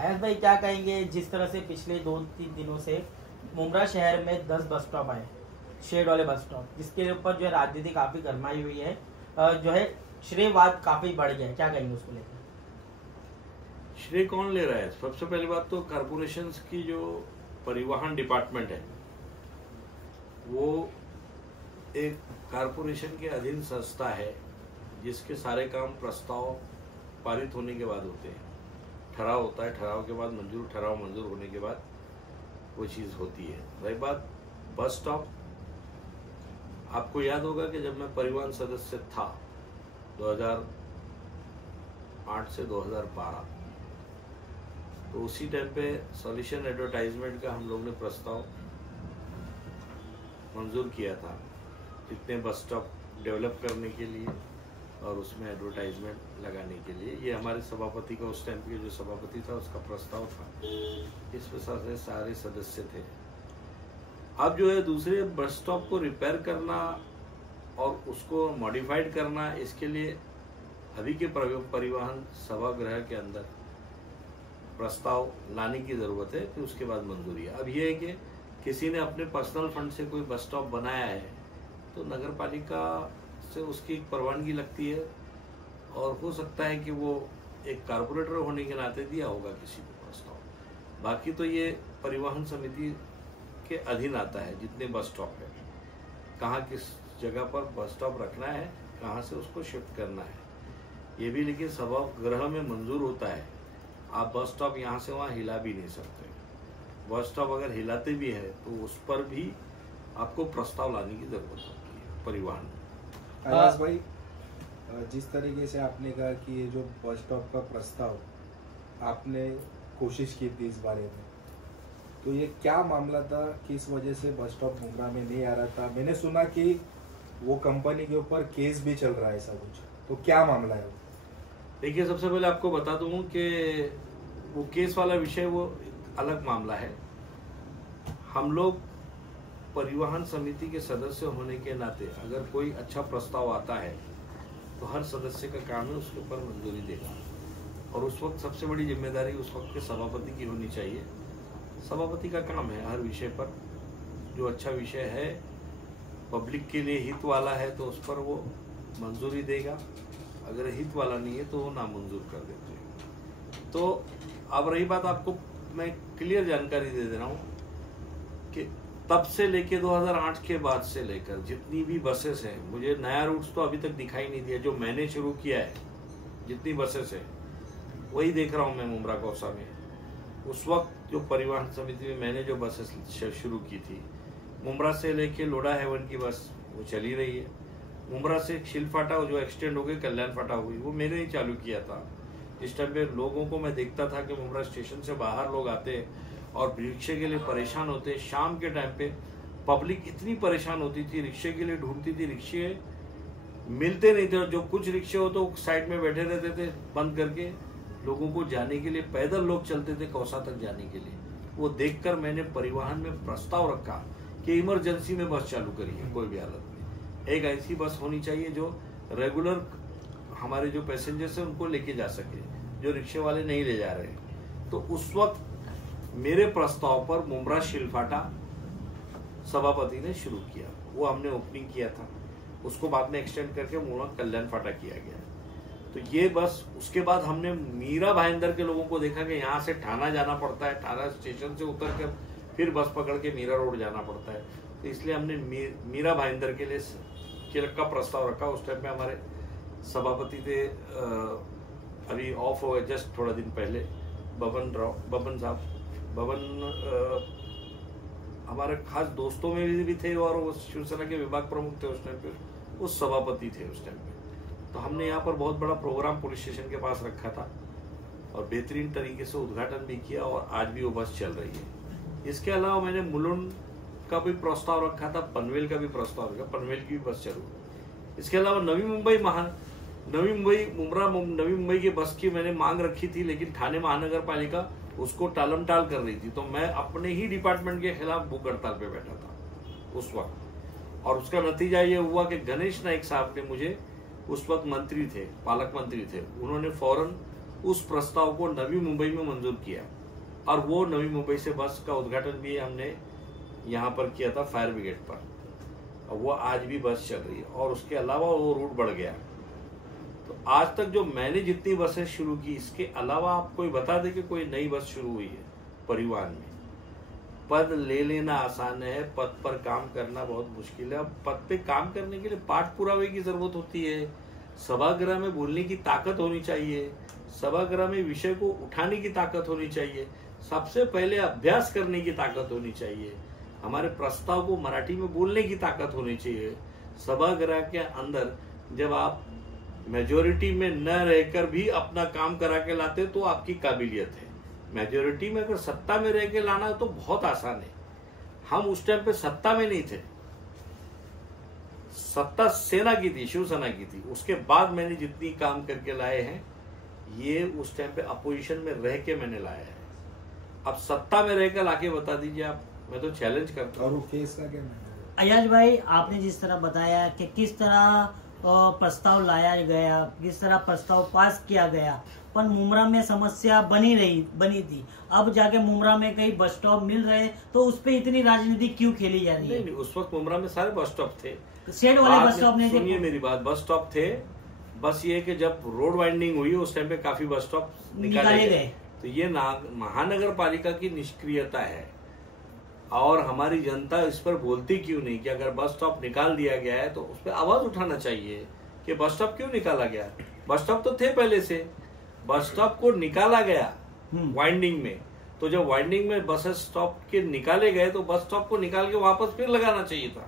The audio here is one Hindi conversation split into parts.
आयाज भाई क्या कहेंगे, जिस तरह से पिछले 2-3 दिनों से मुंब्रा शहर में 10 बस स्टॉप आए, शेड वाले बस स्टॉप, जिसके ऊपर जो है राजनीति काफी गरमाई हुई है, जो है श्रेयवाद काफी बढ़ गया है, क्या कहेंगे उसको लेकर? श्रेय कौन ले रहा है? सबसे पहली बात तो कारपोरेशंस की जो परिवहन डिपार्टमेंट है वो एक कारपोरेशन के अधीन संस्था है, जिसके सारे काम प्रस्ताव पारित होने के बाद होते हैं। ठहराव होता है, ठहराव के बाद ठहराव मंजूर होने के बाद वो चीज़ होती है। रही बात बस स्टॉप, आपको याद होगा कि जब मैं परिवहन सदस्य था 2008 से 2012, तो उसी टाइम पे सॉल्यूशन एडवर्टाइजमेंट का हम लोग ने प्रस्ताव मंजूर किया था, इतने बस स्टॉप डेवलप करने के लिए और उसमें एडवर्टाइजमेंट लगाने के लिए। ये हमारे सभापति का, उस टाइम के जो सभापति था उसका प्रस्ताव था, इसमें सारे सदस्य थे। अब जो है दूसरे बस स्टॉप को रिपेयर करना और उसको मॉडिफाइड करना, इसके लिए अभी के परिवहन सभागृह के अंदर प्रस्ताव लाने की जरूरत है कि उसके बाद मंजूरी है। अब ये है कि किसी ने अपने पर्सनल फंड से कोई बस स्टॉप बनाया है तो नगर पालिका से उसकी परवानगी लगती है, और हो सकता है कि वो एक कारपोरेटर होने के नाते दिया होगा किसी को प्रस्ताव। बाकी तो ये परिवहन समिति के अधीन आता है, जितने बस स्टॉप है, कहाँ किस जगह पर बस स्टॉप रखना है, कहाँ से उसको शिफ्ट करना है, ये भी लेकिन सभागृह में मंजूर होता है। आप बस स्टॉप यहाँ से वहाँ हिला भी नहीं सकते। बस स्टॉप अगर हिलाते भी है तो उस पर भी आपको प्रस्ताव लाने की जरूरत होती है परिवहन। आयाज भाई, जिस तरीके से आपने कहा कि ये जो बस स्टॉप का प्रस्ताव आपने कोशिश की थी इस बारे में, तो ये क्या मामला था, किस वजह से बस स्टॉप मुंब्रा में नहीं आ रहा था? मैंने सुना कि वो कंपनी के ऊपर केस भी चल रहा है, ऐसा कुछ, तो क्या मामला है? देखिए, सबसे पहले आपको बता दूं कि वो केस वाला विषय वो अलग मामला है। हम लोग परिवहन समिति के सदस्य होने के नाते अगर कोई अच्छा प्रस्ताव आता है तो हर सदस्य का काम है उसके ऊपर मंजूरी देना, और उस वक्त सबसे बड़ी जिम्मेदारी उस वक्त के सभापति की होनी चाहिए। सभापति का काम है हर विषय पर, जो अच्छा विषय है, पब्लिक के लिए हित वाला है तो उस पर वो मंजूरी देगा, अगर हित वाला नहीं है तो वो नामंजूर कर देते हैं। तो अब रही बात, आपको मैं क्लियर जानकारी दे रहा हूँ कि तब से लेके 2008 के बाद से लेकर जितनी भी बसेस हैं, मुझे नया रूट्स तो अभी तक दिखाई नहीं दिया, जो मैंने शुरू किया है जितनी बसेस है वही देख रहा हूँ मैं मुंब्रा कौसा में। उस वक्त जो परिवहन समिति में मैंने जो बसेस शुरू की थी, मुंब्रा से लेके लोडा हेवन की बस वो चली रही है, मुंब्रा से शिलफाटा जो एक्सटेंड हो गई, कल्याण फाटा हुई, वो मैंने ही चालू किया था। इस टाइम पे लोगों को मैं देखता था कि मुंब्रा स्टेशन से बाहर लोग आते और रिक्शे के लिए परेशान होते। शाम के टाइम पे पब्लिक इतनी परेशान होती थी, रिक्शे के लिए ढूंढती थी, रिक्शे मिलते नहीं थे। जो कुछ रिक्शे हो तो साइड में बैठे रहते थे बंद करके, लोगों को जाने के लिए पैदल लोग चलते थे कौसा तक जाने के लिए। वो देखकर मैंने परिवहन में प्रस्ताव रखा कि इमरजेंसी में बस चालू करिए, कोई भी हालत में एक ऐसी बस होनी चाहिए जो रेगुलर हमारे जो पैसेंजर्स हैं उनको लेके जा सके, जो रिक्शे वाले नहीं ले जा रहे। तो उस वक्त मेरे प्रस्ताव पर मुंब्रा शिलफाटा सभापति ने शुरू किया, वो हमने ओपनिंग किया था, उसको बाद में एक्सटेंड करके मुंब्रा कल्याण फाटा किया गया। तो ये बस, उसके बाद हमने मीरा भाईंदर के लोगों को देखा कि यहाँ से ठाना जाना पड़ता है, ठाना स्टेशन से उतर कर फिर बस पकड़ के मीरा रोड जाना पड़ता है, तो इसलिए हमने मीरा भाईंदर के लिए का प्रस्ताव रखा। उस टाइम पे हमारे सभापति थे, अभी ऑफ हो गए जस्ट थोड़ा दिन पहले, बबन साहब, हमारे खास दोस्तों में भी थे और वो शिवसेना के विभाग प्रमुख थे उस टाइम पे, उस सभापति थे उस टाइम पे। तो हमने यहाँ पर बहुत बड़ा प्रोग्राम पुलिस स्टेशन के पास रखा था और बेहतरीन तरीके से उद्घाटन भी किया, और आज भी वो बस चल रही है। इसके अलावा मैंने मुलुंड का भी प्रस्ताव रखा था, पनवेल का भी प्रस्ताव रखा, पनवेल की भी बस चलू। इसके अलावा नवी मुंबई की बस की मैंने मांग रखी थी, लेकिन ठाणे महानगर पालिका उसको टालम टाल कर रही थी, तो मैं अपने ही डिपार्टमेंट के खिलाफ भूख हड़ताल पे बैठा था उस वक्त। और उसका नतीजा ये हुआ कि गणेश नाइक साहब ने मुझे, उस वक्त मंत्री थे, पालक मंत्री थे, उन्होंने फौरन उस प्रस्ताव को नवी मुंबई में मंजूर किया और वो नवी मुंबई से बस का उद्घाटन भी हमने यहाँ पर किया था फायर ब्रिगेड पर, और वो आज भी बस चल रही है और उसके अलावा वो रूट बढ़ गया। तो आज तक जो मैंने जितनी बसें शुरू की, इसके अलावा आप कोई बता दे कि कोई नई बस शुरू हुई है परिवहन में। पद ले लेना आसान है, पद पर काम करना बहुत मुश्किल है। अब पद पे काम करने के लिए पाठ पुरावे की जरूरत होती है, सभागृह में बोलने की ताकत होनी चाहिए, सभागृह में विषय को उठाने की ताकत होनी चाहिए, सबसे पहले अभ्यास करने की ताकत होनी चाहिए, हमारे प्रस्ताव को मराठी में बोलने की ताकत होनी चाहिए। सभागृह के अंदर जब आप मेजोरिटी में न रहकर भी अपना काम करा के लाते तो आपकी काबिलियत है। मेजोरिटी में अगर सत्ता में रह के लाना तो बहुत आसान है। हम उस टाइम पे सत्ता में नहीं थे, सत्ता सेना की थी, शिवसेना की थी। उसके बाद मैंने जितनी काम करके लाए हैं ये उस टाइम पे अपोजिशन में रह के मैंने लाया है। अब सत्ता में रहकर लाके बता दीजिए आप, मैं तो चैलेंज करता हूँ। अयाज भाई, आपने जिस तरह बताया कि किस तरह प्रस्ताव लाया गया, किस तरह प्रस्ताव पास किया गया, पर मुमरा में समस्या बनी थी। अब जाके मुमरा में कई बस स्टॉप मिल रहे, तो उस पर इतनी राजनीति क्यों खेली जा रही है? नहीं, उस वक्त मुमरा में सारे बस स्टॉप थे, शेड वाले बस स्टॉप नहीं थे। सुनिए मेरी बात, बस स्टॉप थे। बस ये कि जब रोड वाइंडिंग हुई उस टाइम पे काफी बस स्टॉप निकाले गए। तो ये महानगर पालिका की निष्क्रियता है और हमारी जनता इस पर बोलती क्यों नहीं कि अगर बस स्टॉप निकाल दिया गया है तो उस पर आवाज उठाना चाहिए कि बस स्टॉप क्यों निकाला गया। बस स्टॉप तो थे पहले से, बस स्टॉप को निकाला गया वाइंडिंग में। तो जब वाइंडिंग में बस स्टॉप के निकाले गए तो बस स्टॉप को निकाल के वापस फिर लगाना चाहिए था।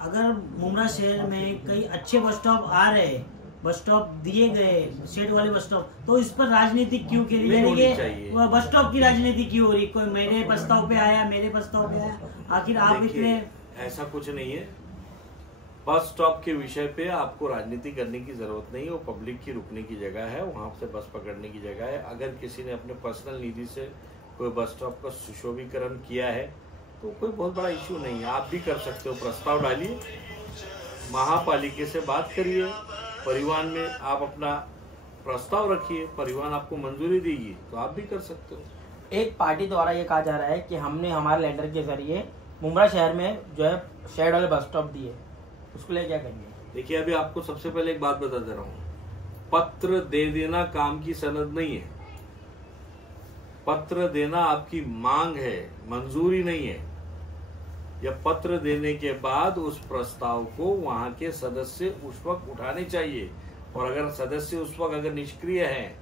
अगर मुमरा शहर में कई अच्छे बस स्टॉप आ रहे, बस स्टॉप दिए गए, शेड वाले बस स्टॉप, तो इस पर राजनीति क्यों खेली जा रही है? बस स्टॉप की राजनीति क्यों हो रही? कोई मेरे प्रस्ताव पे आया, मेरे प्रस्ताव पे आया, आखिर आप इतने। ऐसा कुछ नहीं है। बस स्टॉप के विषय पे आपको राजनीति करने की जरूरत नहीं है। वो पब्लिक की रुकने की जगह है, वहां से बस पकड़ने की जगह है। अगर किसी ने अपने पर्सनल निधि से कोई बस स्टॉप का सुशोभीकरण किया है तो कोई बहुत बड़ा इश्यू नहीं है, आप भी कर सकते हो। प्रस्ताव डालिए, महापालिका से बात करिए, परिवहन में आप अपना प्रस्ताव रखिए, परिवहन आपको मंजूरी देगी तो आप भी कर सकते हो। एक पार्टी द्वारा ये कहा जा रहा है कि हमने हमारे लेटर के जरिए मुमरा शहर में जो है शेड वाले बस स्टॉप दिए, उसको लिए क्या करेंगे? देखिए, अभी आपको सबसे पहले एक बात बता दे रहा हूँ, पत्र दे देना काम की सनद नहीं है। पत्र देना आपकी मांग है, मंजूरी नहीं है। जब पत्र देने के बाद उस प्रस्ताव को वहां के सदस्य उस वक्त उठाने चाहिए, और अगर सदस्य उस वक्त अगर निष्क्रिय है,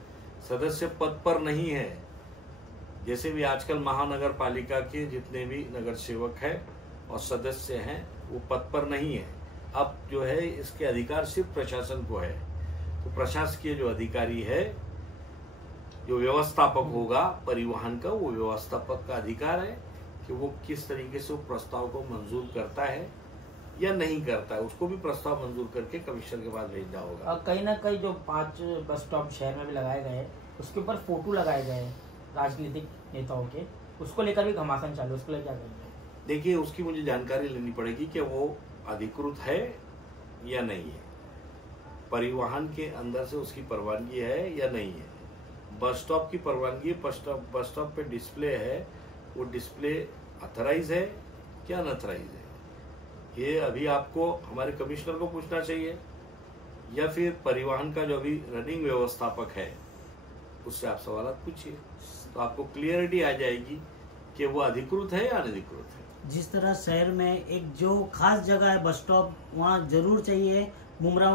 सदस्य पद पर नहीं है, जैसे भी आजकल महानगर पालिका के जितने भी नगर सेवक हैं और सदस्य हैं वो पद पर नहीं है। अब जो है इसके अधिकार सिर्फ प्रशासन को है। तो प्रशासकीय जो अधिकारी है, जो व्यवस्थापक होगा परिवहन का, वो व्यवस्थापक का अधिकार है कि वो किस तरीके से वो प्रस्ताव को मंजूर करता है या नहीं करता है। उसको भी प्रस्ताव मंजूर करके कमिश्नर के पास भेजना होगा। कहीं ना कहीं जो 5 बस स्टॉप शहर में भी लगाए गए हैं, उसके ऊपर फोटो लगाए गए हैं राजनीतिक नेताओं के, उसको लेकर भी घमासान चालू, उसको लेकर क्या करेंगे? देखिए, उसकी मुझे जानकारी लेनी पड़ेगी कि वो अधिकृत है या नहीं है, परिवहन के अंदर से उसकी परवानगी है या नहीं है। बस स्टॉप की परवानगी, बस स्टॉप पे डिस्प्ले है, वो डिस्प्ले ऑथराइज है क्या अनऑथराइज है, ये अभी आपको हमारे कमिश्नर को पूछना चाहिए या फिर परिवहन का जो अभी रनिंग व्यवस्थापक है उससे आप सवाल पूछिए, तो आपको क्लियरिटी आ जाएगी कि वो अधिकृत है या अनधिकृत है। जिस तरह शहर में एक जो खास जगह है बस स्टॉप, वहाँ जरूर चाहिए मुमरा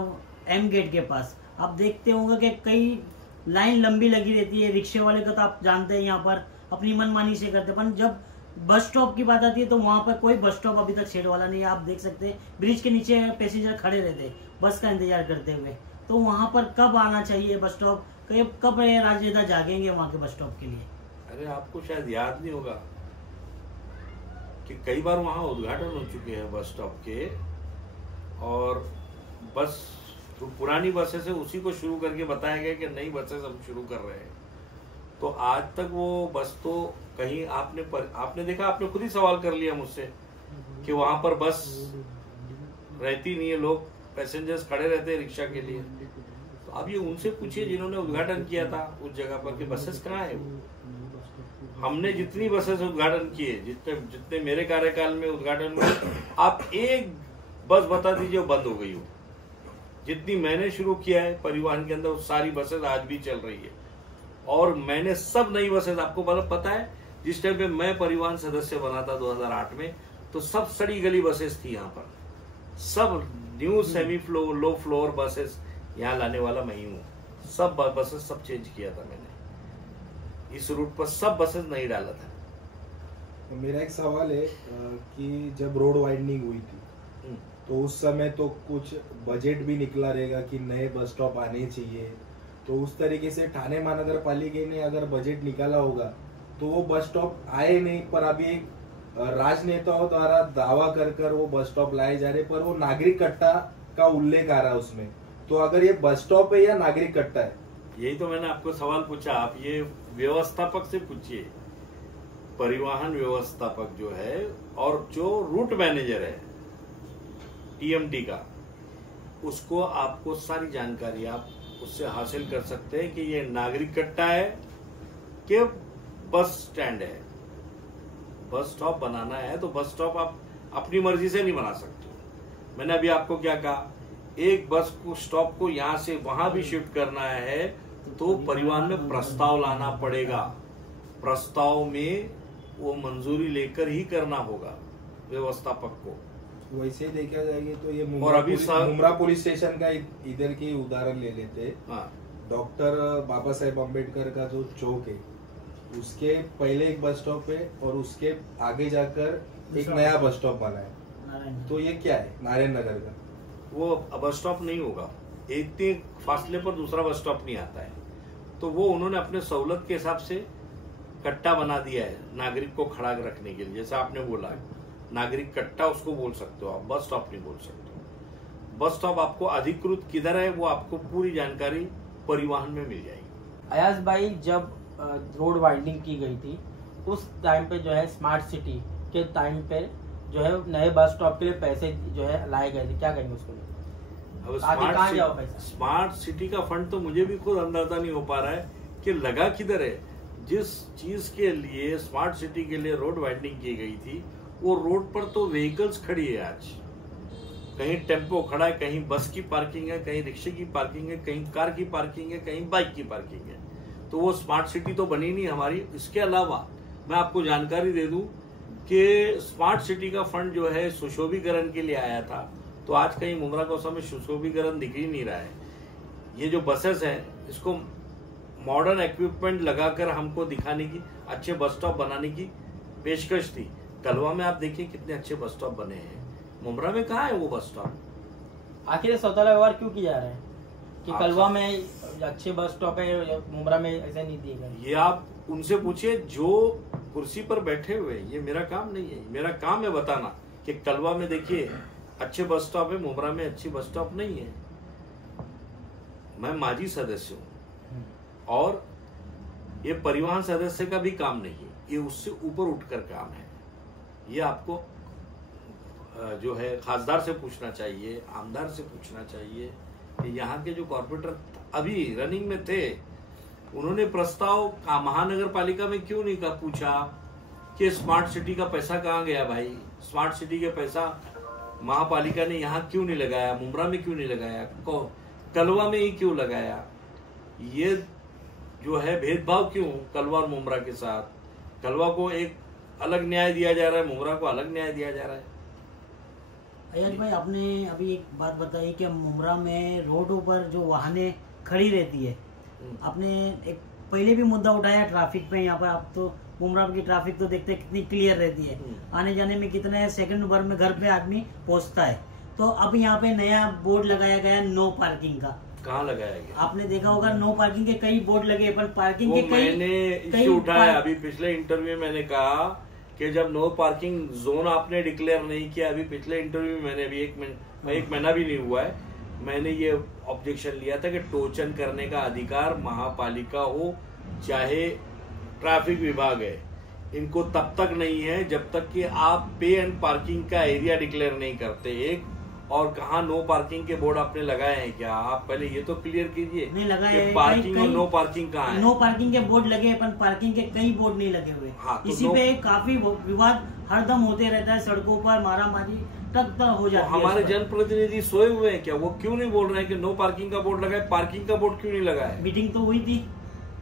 एम गेट के पास। आप देखते होंगे कि कई लाइन लंबी लगी रहती है, रिक्शे वाले का तो आप जानते हैं यहाँ पर अपनी मनमानी से करते, पर जब बस स्टॉप की बात आती है तो वहाँ पर कोई बस स्टॉप अभी तक शेड वाला नहीं है। आप देख सकते हैं ब्रिज के नीचे पैसेंजर खड़े रहते बस का इंतजार करते हुए। तो वहाँ पर कब आना चाहिए बस स्टॉप, कब राजनेता जागेंगे वहाँ के बस स्टॉप के लिए? अरे आपको शायद याद नहीं होगा कि कई बार वहाँ उद्घाटन हो चुके हैं बस स्टॉप के, और बस तो पुरानी बसें से उसी को शुरू करके बताया गया कि नई बसें हम शुरू कर रहे हैं। तो आज तक वो बस तो कहीं आपने देखा, आपने खुद ही सवाल कर लिया मुझसे कि वहां पर बस रहती नहीं है, लोग पैसेंजर्स खड़े रहते हैं रिक्शा के लिए। तो अब ये उनसे पूछिए जिन्होंने उद्घाटन किया था उस जगह पर कि बसेस कहाँ है। हमने जितनी बसेस उद्घाटन किए, जितने मेरे कार्यकाल में उद्घाटन हुए, आप एक बस बता दीजिए बंद हो गई हो। जितनी मैंने शुरू किया है परिवहन के अंदर वो सारी बसेस आज भी चल रही है। और मैंने सब नई बसेस, आपको पता है जिस टाइम पे मैं परिवहन सदस्य बना था 2008 में, तो सब सड़ी गली बसेस थी यहाँ पर। सब new semi floor low floor buses यहाँ लाने वाला मैं ही हूँ। सब बसेस सब चेंज किया था मैंने, इस रूट पर सब बसेस नहीं डाला था। तो मेरा एक सवाल है कि जब रोड वाइडनिंग हुई थी तो उस समय तो कुछ बजट भी निकला रहेगा कि नए बस स्टॉप आने चाहिए, तो उस तरीके से ठाणे महानगर पालिका ने अगर बजट निकाला होगा तो वो बस स्टॉप आए नहीं, पर अभी एक राजनेताओं द्वारा दावा कर वो बस स्टॉप लाए जा रहे, पर वो नागरिक कट्टा का उल्लेख आ रहा है उसमें। तो अगर ये बस स्टॉप है या नागरिक कट्टा है? यही तो मैंने आपको सवाल पूछा, आप ये व्यवस्थापक से पूछिए। परिवहन व्यवस्थापक जो है और जो रूट मैनेजर है टीएमटी का, उसको आपको सारी जानकारी आप उससे हासिल कर सकते हैं कि ये नागरिक कट्टा है कि बस स्टैंड है। बस स्टॉप बनाना है तो बस स्टॉप आप अपनी मर्जी से नहीं बना सकते। मैंने अभी आपको क्या कहा, एक बस को स्टॉप को यहां से वहां भी शिफ्ट करना है तो परिवहन में प्रस्ताव लाना पड़ेगा। प्रस्ताव में वो मंजूरी लेकर ही करना होगा व्यवस्थापक को। वैसे देखा जाएगा तो ये और अभी मुंब्रा पुलिस स्टेशन का इधर की उदाहरण ले लेते। हाँ। डॉक्टर बाबा साहेब अम्बेडकर का जो चौक है उसके पहले एक बस स्टॉप है और उसके आगे जाकर एक नया बस स्टॉप बना है, तो ये क्या है नारायण नगर का? वो बस स्टॉप नहीं होगा, इतने फासले पर दूसरा बस स्टॉप नहीं आता है। तो वो उन्होंने अपने सहूलत के हिसाब से कट्टा बना दिया है नागरिक को खड़ा रखने के लिए। जैसे आपने बोला नागरिक कट्टा उसको बोल सकते हो आप, बस स्टॉप नहीं बोल सकते। बस स्टॉप आपको अधिकृत किधर है वो आपको पूरी जानकारी परिवहन में मिल जाएगी। अयाज भाई, जब रोड वाइडनिंग की गई थी उस टाइम पे जो है स्मार्ट सिटी के टाइम पे जो है नए बस स्टॉप के लिए पैसे जो है लाए गए थे, क्या कहेंगे उसको? अब स्मार्ट सिटी का फंड तो मुझे भी खुद अंदाजा नहीं हो पा रहा है कि लगा किधर है। जिस चीज के लिए स्मार्ट सिटी के लिए रोड वाइडनिंग की गई थी वो रोड पर तो व्हीकल्स खड़ी है आज। कहीं टेम्पो खड़ा है, कहीं बस की पार्किंग है, कहीं रिक्शे की पार्किंग है, कहीं कार की पार्किंग है, कहीं बाइक की पार्किंग है। तो वो स्मार्ट सिटी तो बनी नहीं हमारी। इसके अलावा मैं आपको जानकारी दे दूं कि स्मार्ट सिटी का फंड जो है सुशोभीकरण के लिए आया था, तो आज कहीं मुंब्रा कौसा में सुशोभीकरण दिख ही नहीं रहा है। ये जो बसेस है इसको मॉडर्न इक्विपमेंट लगाकर हमको दिखाने की, अच्छे बस स्टॉप बनाने की पेशकश थी। कलवा में आप देखिए कितने अच्छे बस स्टॉप बने हैं, मुंब्रा में कहाँ है वो बस स्टॉप? आखिर सौतेला व्यवहार क्यों किया जा रहा है कि कलवा में अच्छे बस स्टॉप है, मुंब्रा में ऐसे नहीं दिए गए? ये आप उनसे पूछिए जो कुर्सी पर बैठे हुए। ये मेरा काम नहीं है, मेरा काम है बताना कि कलवा में देखिए अच्छे बस स्टॉप है, मुंब्रा में अच्छी बस स्टॉप नहीं है। मैं माजी सदस्य हूँ और ये परिवहन सदस्य का भी काम नहीं है, ये उससे ऊपर उठकर काम है। ये आपको जो है खासदार से पूछना चाहिए, आमदार से पूछना चाहिए कि यहाँ के जो कॉर्पोरेटर अभी रनिंग में थे उन्होंने प्रस्ताव का महानगर पालिका में क्यों नहीं पूछा कि स्मार्ट सिटी का पैसा कहाँ गया भाई? स्मार्ट सिटी के पैसा महापालिका ने यहाँ क्यों नहीं लगाया, मुंब्रा में क्यों नहीं लगाया, कलवा में ही क्यों लगाया? ये जो है भेदभाव क्यों कलवा और मुंब्रा के साथ? कलवा को एक अलग न्याय दिया जा रहा है, मुंब्रा को अलग न्याय दिया जा रहा है। अय्याज भाई, आपने अभी एक बात बताई कि मुंब्रा में रोडों पर जो वाहनें खड़ी रहती है, आपने एक पहले भी मुद्दा उठाया ट्रैफिक पे। यहाँ पर आप तो मुंब्रा की ट्रैफिक तो देखते हैं कितनी क्लियर रहती है, आने जाने में कितने सेकंड भर में घर पे आदमी पहुंचता है। तो अब यहाँ पे नया बोर्ड लगाया गया नो पार्किंग का। कहाँ लगाया गया? आपने देखा होगा नो पार्किंग के कई बोर्ड लगे, पर पार्किंग के मैंने इश्यू उठाया अभी पिछले इंटरव्यू में। मैंने कहा कि जब नो पार्किंग जोन आपने डिक्लेयर नहीं किया, अभी पिछले इंटरव्यू में मैंने अभी एक महीना भी नहीं हुआ है, मैंने ये ऑब्जेक्शन लिया था कि टोचन करने का अधिकार महापालिका हो चाहे ट्रैफिक विभाग है, इनको तब तक नहीं है जब तक कि आप पे एंड पार्किंग का एरिया डिक्लेयर नहीं करते। एक और कहाँ नो पार्किंग के बोर्ड आपने लगाए हैं क्या? आप पहले ये तो क्लियर कीजिए। नहीं लगाए, पार्किंग और नो पार्किंग कहाँ है? नो पार्किंग के बोर्ड लगे हैं, पर पार्किंग के कई बोर्ड नहीं लगे हुए। हाँ, तो इसी पे काफी विवाद हरदम होते रहता है, सड़कों पर मारामारी तक हो जाती है। हमारे जनप्रतिनिधि सोए हुए हैं क्या? वो क्यों नहीं बोल रहे हैं कि नो पार्किंग का बोर्ड लगाए? पार्किंग का बोर्ड क्यों नहीं लगाए? मीटिंग तो हुई थी।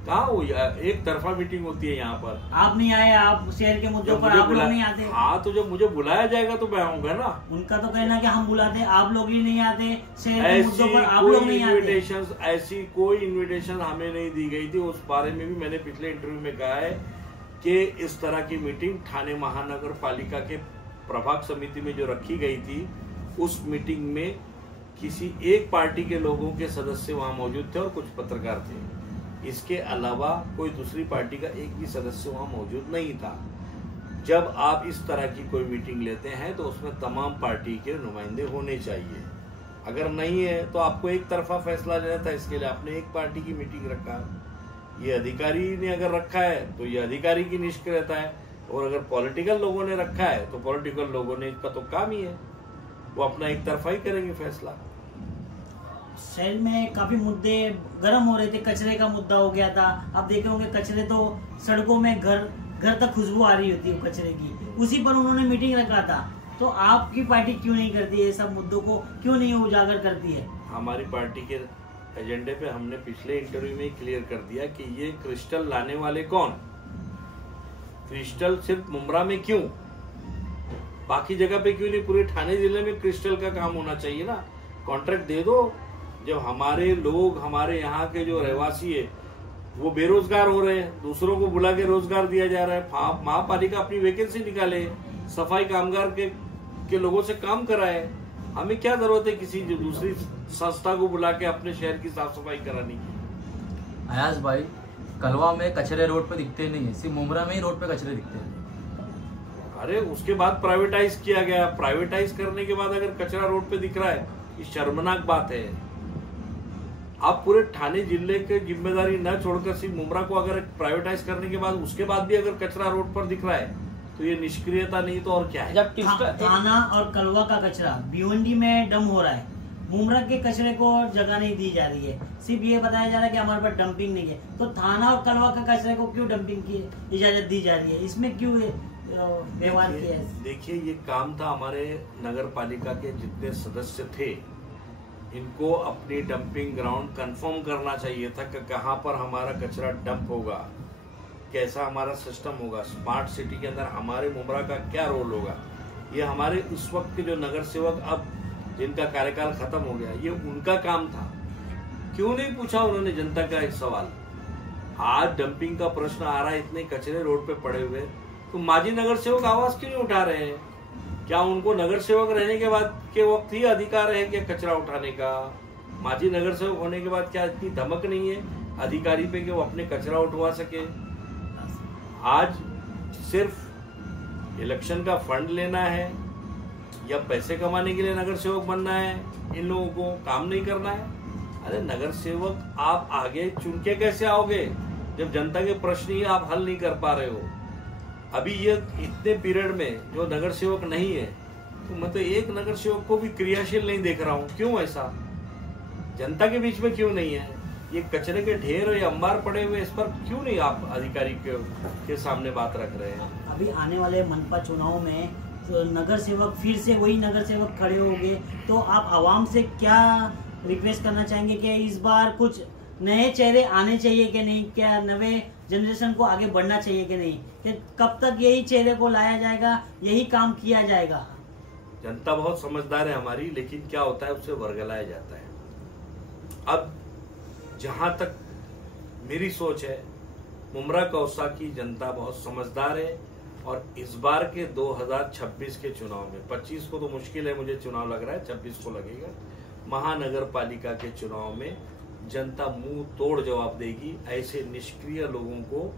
कहाँ हुई? एक तरफा मीटिंग होती है यहाँ पर। आप नहीं आए, आप शहर के मुद्दों पर आप लोग नहीं आते। हाँ, तो जब मुझे बुलाया जाएगा तो मैं आऊंगा ना। उनका तो कहना कि हम बुलाते, आप लोग ही नहीं आते, शहर के मुद्दों पर आप लोग नहीं आते। ऐसी कोई इन्विटेशन हमें नहीं दी गई थी। उस बारे में भी मैंने पिछले इंटरव्यू में कहा है कि इस तरह की मीटिंग ठाणे महानगर पालिका के प्रभाग समिति में जो रखी गई थी, उस मीटिंग में किसी एक पार्टी के लोगों के सदस्य वहां मौजूद थे और कुछ पत्रकार थे। इसके अलावा कोई दूसरी पार्टी का एक भी सदस्य वहां मौजूद नहीं था। जब आप इस तरह की कोई मीटिंग लेते हैं तो उसमें तमाम पार्टी के नुमाइंदे होने चाहिए। अगर नहीं है तो आपको एक तरफा फैसला लेना था। इसके लिए आपने एक पार्टी की मीटिंग रखा। ये अधिकारी ने अगर रखा है तो ये अधिकारी की निष्क्रियता है, और अगर पॉलिटिकल लोगों ने रखा है तो पॉलिटिकल लोगों ने इसका तो काम ही है, वो अपना एक तरफा ही करेंगे फैसला। शहर में काफी मुद्दे गर्म हो रहे थे। कचरे का मुद्दा हो गया था। आप देखे होंगे कचरे तो सड़कों में घर तक खुशबू आ रही होती है कचरे की। उसी पर उन्होंने मीटिंग रखा था। तो आपकी पार्टी क्यों नहीं करती है? सब मुद्दों को क्यों नहीं उजागर करती है? हमारी पार्टी के एजेंडे पे हमने पिछले इंटरव्यू में क्लियर कर दिया कि ये क्रिस्टल लाने वाले कौन? क्रिस्टल सिर्फ मुमरा में क्यों, बाकी जगह पे क्यों नहीं? पूरे ठाणे जिले में क्रिस्टल का काम होना चाहिए ना। कॉन्ट्रैक्ट दे दो। जब हमारे लोग, हमारे यहाँ के जो रहवासी है वो बेरोजगार हो रहे हैं, दूसरों को बुला के रोजगार दिया जा रहा है। महापालिका अपनी वैकेंसी निकाले, सफाई कामगार के लोगों से काम कराए। हमें क्या जरूरत है किसी दूसरी संस्था को बुला के अपने शहर की साफ सफाई कराने की? अयाज भाई, कलवा में कचरे रोड पे दिखते नहीं है, सिर्फ मुमरा में ही रोड पे कचरे दिखते हैं। अरे उसके बाद प्राइवेटाइज किया गया। प्राइवेटाइज करने के बाद अगर कचरा रोड पे दिख रहा है, ये शर्मनाक बात है। आप पूरे ठाणे जिले के जिम्मेदारी न छोड़कर सिर्फ मुमरा को अगर प्राइवेटाइज करने के बाद उसके बाद भी अगर कचरा रोड पर दिख रहा है तो ये निष्क्रियता नहीं तो और क्या है? जब थाना और कलवा का कचरा भिवंडी में डम हो रहा है, मुमरा के कचरे को जगह नहीं दी जा रही है। सिर्फ ये बताया जा रहा है कि हमारे पास डंपिंग नहीं है। तो थाना और कलवा का कचरे को क्यों डंपिंग की इजाजत दी जा रही है? इसमें क्यों व्यवहार किया है? देखिए, ये काम था हमारे नगर पालिका के जितने सदस्य थे, इनको अपनी डंपिंग ग्राउंड कंफर्म करना चाहिए था कि कहाँ पर हमारा कचरा डंप होगा, कैसा हमारा सिस्टम होगा, स्मार्ट सिटी के अंदर हमारे मुमरा का क्या रोल होगा। ये हमारे उस वक्त के जो नगर सेवक अब जिनका कार्यकाल खत्म हो गया, ये उनका काम था। क्यों नहीं पूछा उन्होंने जनता का एक सवाल? आज डंपिंग का प्रश्न आ रहा है, इतने कचरे रोड पे पड़े हुए, तो माजी नगर सेवक आवाज क्यों नहीं उठा रहे हैं? क्या उनको नगर सेवक रहने के बाद के वक्त ही अधिकार है क्या कचरा उठाने का? माजी नगर सेवक होने के बाद क्या इतनी धमक नहीं है अधिकारी पे कि वो अपने कचरा उठवा सके? आज सिर्फ इलेक्शन का फंड लेना है या पैसे कमाने के लिए नगर सेवक बनना है, इन लोगों को काम नहीं करना है। अरे नगर सेवक आप आगे चुन के कैसे आओगे जब जनता के प्रश्न ही आप हल नहीं कर पा रहे हो? अभी ये इतने पीरियड में जो नगर सेवक नहीं है, तो मैं तो एक नगर सेवक को भी क्रियाशील नहीं देख रहा हूँ। क्यों ऐसा? जनता के बीच में क्यों नहीं है? ये कचरे के ढेर और ये अंबार पड़े हुए, इस पर क्यों नहीं आप अधिकारी के सामने बात रख रहे हैं? अभी आने वाले मनपा चुनाव में तो नगर सेवक फिर से वही नगर सेवक खड़े होंगे, तो आप आवाम से क्या रिक्वेस्ट करना चाहेंगे कि इस बार कुछ नए चेहरे आने चाहिए कि नहीं? क्या नवे जनरेशन को आगे बढ़ना चाहिए कि नहीं? कि कब तक यही चेहरे को लाया जाएगा, यही काम किया जाएगा? जनता बहुत समझदार है हमारी, लेकिन क्या होता है, उससे वर्गलाया जाता है। अब जहां तक मेरी सोच है, मुमरा कौसा की जनता बहुत समझदार है, और इस बार के 2026 के चुनाव में, 25 को तो मुश्किल है मुझे चुनाव लग रहा है, 26 को लगेगा, महानगर पालिका के चुनाव में जनता मुंह तोड़ जवाब देगी। ऐसे निष्क्रिय लोगों को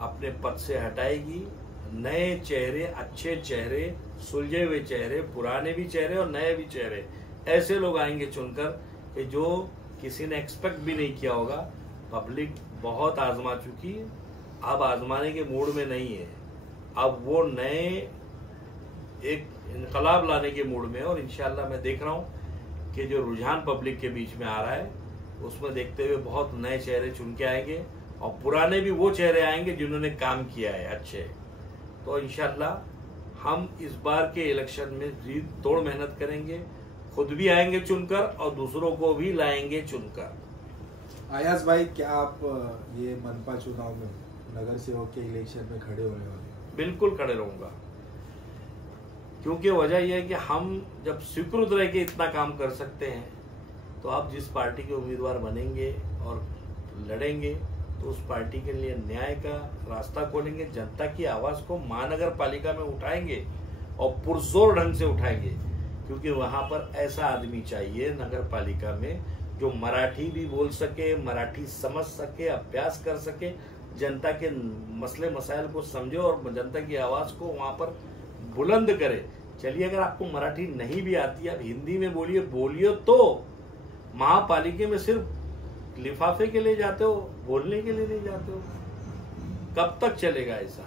अपने पद से हटाएगी। नए चेहरे, अच्छे चेहरे, सुलझे हुए चेहरे, पुराने भी चेहरे और नए भी चेहरे, ऐसे लोग आएंगे चुनकर कि जो किसी ने एक्सपेक्ट भी नहीं किया होगा। पब्लिक बहुत आजमा चुकी है, अब आजमाने के मूड में नहीं है। अब वो नए एक इनकलाब लाने के मूड में है, और इंशाल्लाह मैं देख रहा हूँ के जो रुझान पब्लिक के बीच में आ रहा है, उसमें देखते हुए बहुत नए चेहरे चुन के आएंगे और पुराने भी वो चेहरे आएंगे जिन्होंने काम किया है अच्छे। तो इंशाल्लाह हम इस बार के इलेक्शन में जी तोड़ मेहनत करेंगे, खुद भी आएंगे चुनकर और दूसरों को भी लाएंगे चुनकर। आयाज भाई, क्या आप ये मनपा चुनाव में नगर सेवक के इलेक्शन में खड़े होने वाले? बिल्कुल खड़े रहूंगा, क्योंकि वजह यह है कि हम जब स्वीकृत रह के इतना काम कर सकते हैं तो आप जिस पार्टी के उम्मीदवार बनेंगे और लड़ेंगे तो उस पार्टी के लिए न्याय का रास्ता खोलेंगे, जनता की आवाज को महानगर पालिका में उठाएंगे और पुरजोर ढंग से उठाएंगे, क्योंकि वहां पर ऐसा आदमी चाहिए नगर पालिका में जो मराठी भी बोल सके, मराठी समझ सके, अभ्यास कर सके, जनता के मसले मसाइल को समझे और जनता की आवाज को वहां पर बुलंद करे। चलिए, अगर आपको मराठी नहीं भी आती, आप हिंदी में बोलिए तो महापालिका में सिर्फ लिफाफे के लिए जाते हो, बोलने के लिए नहीं जाते हो। कब तक चलेगा ऐसा?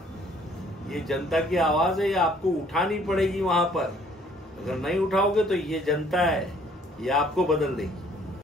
ये जनता की आवाज है, ये आपको उठानी पड़ेगी वहां पर। अगर नहीं उठाओगे तो ये जनता है, ये आपको बदल देगी।